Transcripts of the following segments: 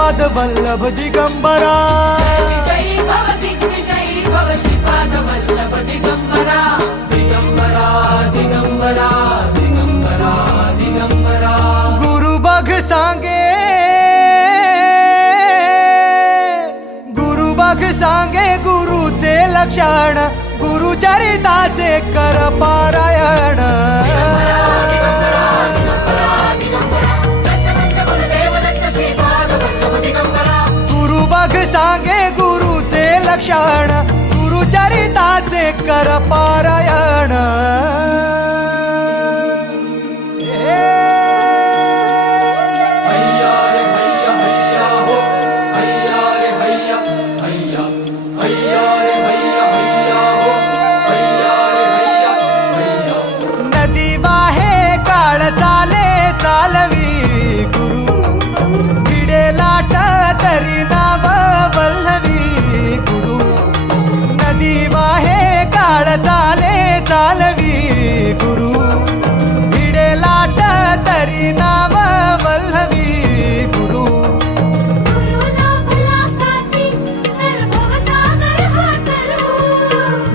श्रीपाद वल्लभ दिगंबरा विजयी भव दिग्विजयी भव श्रीपाद वल्लभ दिगंबरा दिगंबरा दिगंबरा दिगंबरा दिगंबरा गुरु बघ सांगे गुरुचे लक्षण गुरुचरिताचे कर पारायण गुरु बघ सांगे गुरुचे लक्षण गुरुचरिताचे कर पारायण चालवी गुरु भिडे लाट तरी नाव वल्लवी गुरु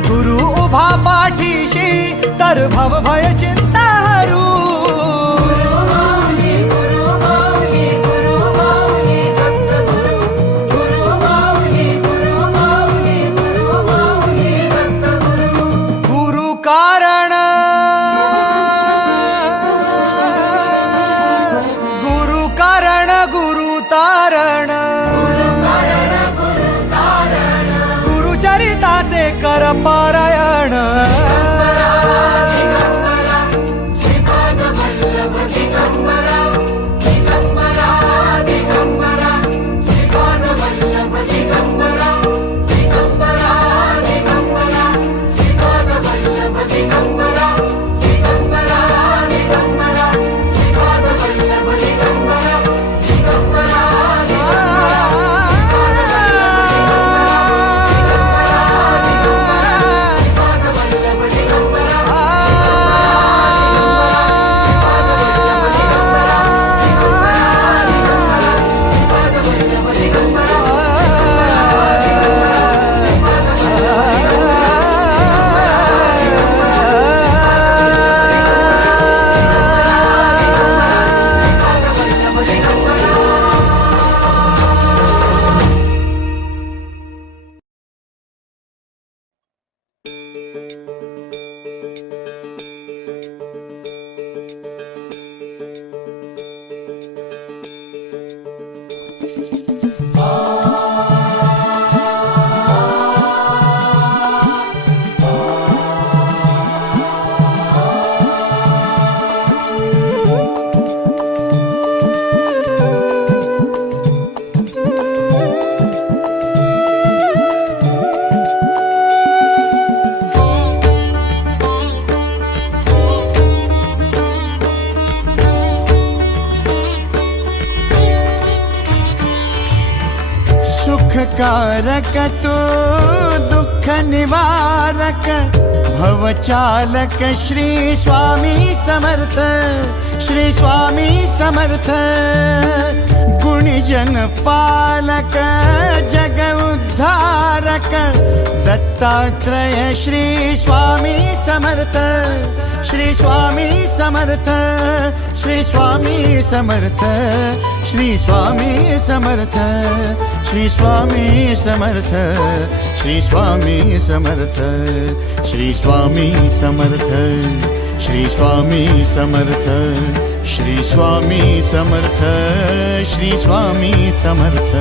गुरु उभा पाठीशी तर भव भय चिंता हरू गुरुचरिताचे कर पारायण कारक तू दुःख निवारक भवचालक श्री स्वामी समर्थ श्री स्वामी समर्थ गुणीजन पालक जग उद्धारक दत्तात्रय श्री स्वामी समर्थ श्री स्वामी समर्थ श्री स्वामी समर्थ श्री स्वामी समर्थ श्री स्वामी समर्थ श्री स्वामी समर्थ श्री स्वामी समर्थ श्री स्वामी समर्थ श्री स्वामी समर्थ श्री स्वामी समर्थ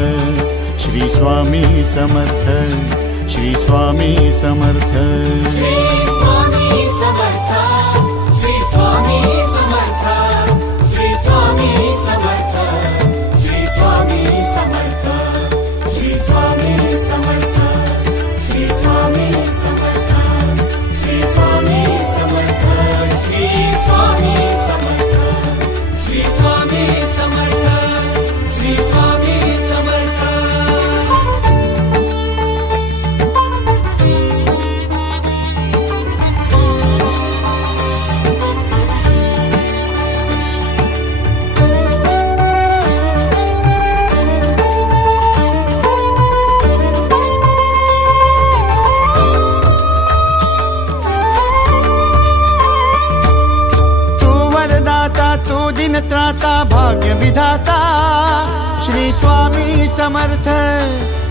श्री स्वामी समर्थ श्री स्वामी समर्थ श्री स्वामी समर्थ,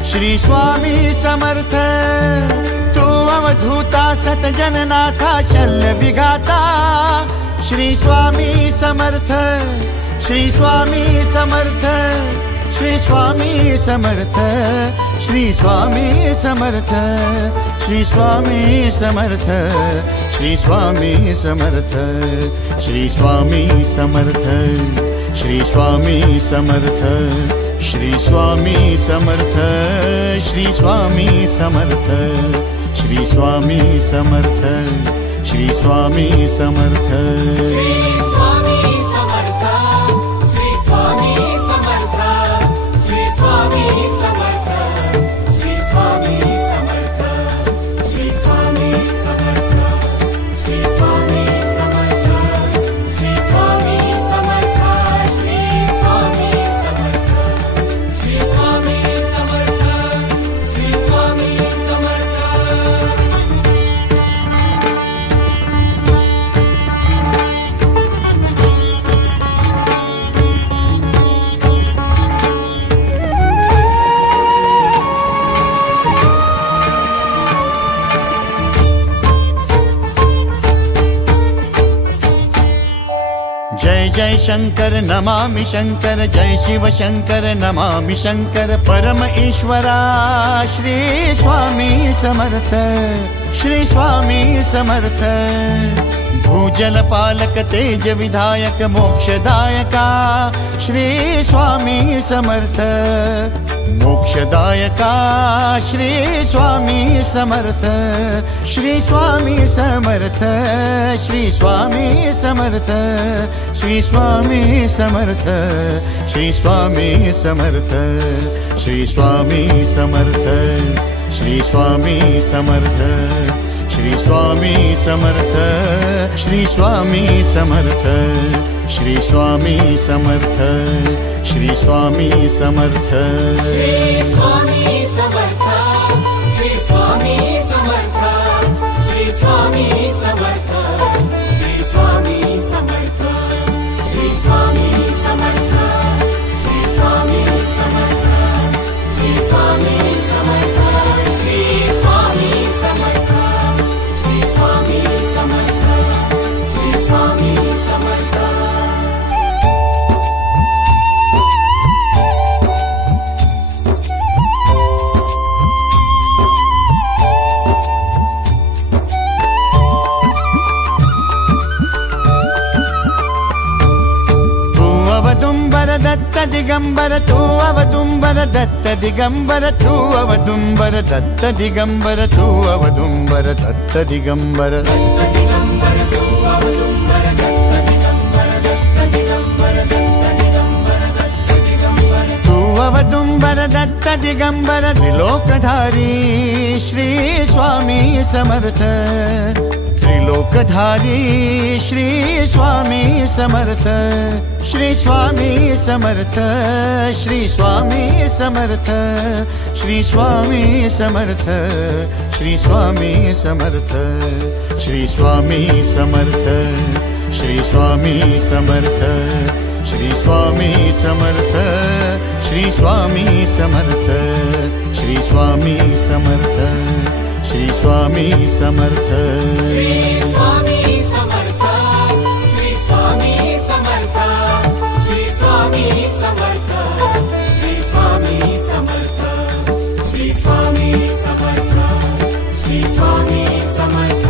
श्री स्वामी समर्थ. तू अवधूता सतजननाथा शल्य विघाता. श्री स्वामी समर्थ, श्री स्वामी समर्थ, श्री स्वामी समर्थ, श्री स्वामी समर्थ, श्री स्वामी समर्थ, श्री स्वामी समर्थ, श्री स्वामी समर्थ, श्री स्वामी समर्थ, श्री स्वामी समर्थ, श्री स्वामी समर्थ, श्री स्वामी समर्थ, श्री स्वामी समर्थ. श्री स्वामी समर्थ, श्री स्वामी समर्थ, श्री स्वामी समर्थ, श्री स्वामी समर्थ, श्री स्वामी समर्थ, श्री स्वामी समर्थ, श्री स्वामी समर्थ, श्री स्वामी समर्थ, श्री स्वामी समर्थ, श्री स्वामी समर्थ. जय जय शंकर नमामि शंकर, जय शिव शंकर नमामि शंकर. परम ईश्वरा श्री स्वामी समर्थ, श्री स्वामी समर्थ. भूजल पालक तेज विधायक मोक्षदायका श्री स्वामी समर्थ. मोक्षदायका श्री स्वामी समर्थ, श्री स्वामी समर्थ, श्री स्वामी समर्थ, श्री स्वामी समर्थ, श्री स्वामी समर्थ, श्री स्वामी समर्थ, श्री स्वामी समर्थ, श्री स्वामी समर्थ, श्री स्वामी समर्थ, श्री स्वामी समर्थ, श्री स्वामी समर्थ. श्री स्वामी समर्थ, श्री स्वामी समर्थ, श्री स्वामी समर्थ, श्री स्वामी समर्थ, श्री स्वामी समर्थ, श्री स्वामी समर्थ, श्री स्वामी समर्थ, श्री स्वामी समर्थ, श्री स्वामी समर्थ, श्री स्वामी समर्थ. अवदुंबर दत्त दिगंबर, तू अवदुंबर दत्त दिगंबर, तू अवदुंबर दत्त दिगंबर, तू अवदुंबर दत्त दिगंबर. तू अवदुंबर दत्त दिगंबर, त्रिलोकधारी श्री स्वामी समर्थ. त्रिलोकधारी श्री स्वामी समर्थ, श्री स्वामी समर्थ, श्री स्वामी समर्थ, श्री स्वामी समर्थ, श्री स्वामी समर्थ, श्री स्वामी समर्थ, श्री स्वामी समर्थ, श्री स्वामी समर्थ, श्री स्वामी समर्थ, श्री स्वामी समर्थ, श्री स्वामी समर्थ. श्री स्वामी समर्थ, श्री स्वामी समर्थ, श्री स्वामी समर्थ, श्री स्वामी समर्थ, श्री स्वामी समर्थ, श्री स्वामी समर्थ,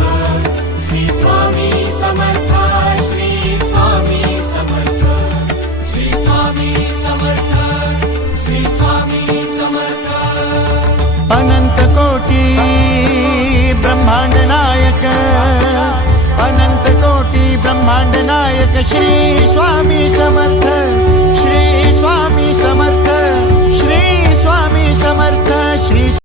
श्री स्वामी समर्थ, श्री स्वामी समर्थ, श्री स्वामी समर्थ, श्री स्वामी समर्थ. अनंत कोटी ब्रह्मांड नायक, अनंत कोटी ब्रह्मांड नायक श्री स्वामी समर्थ.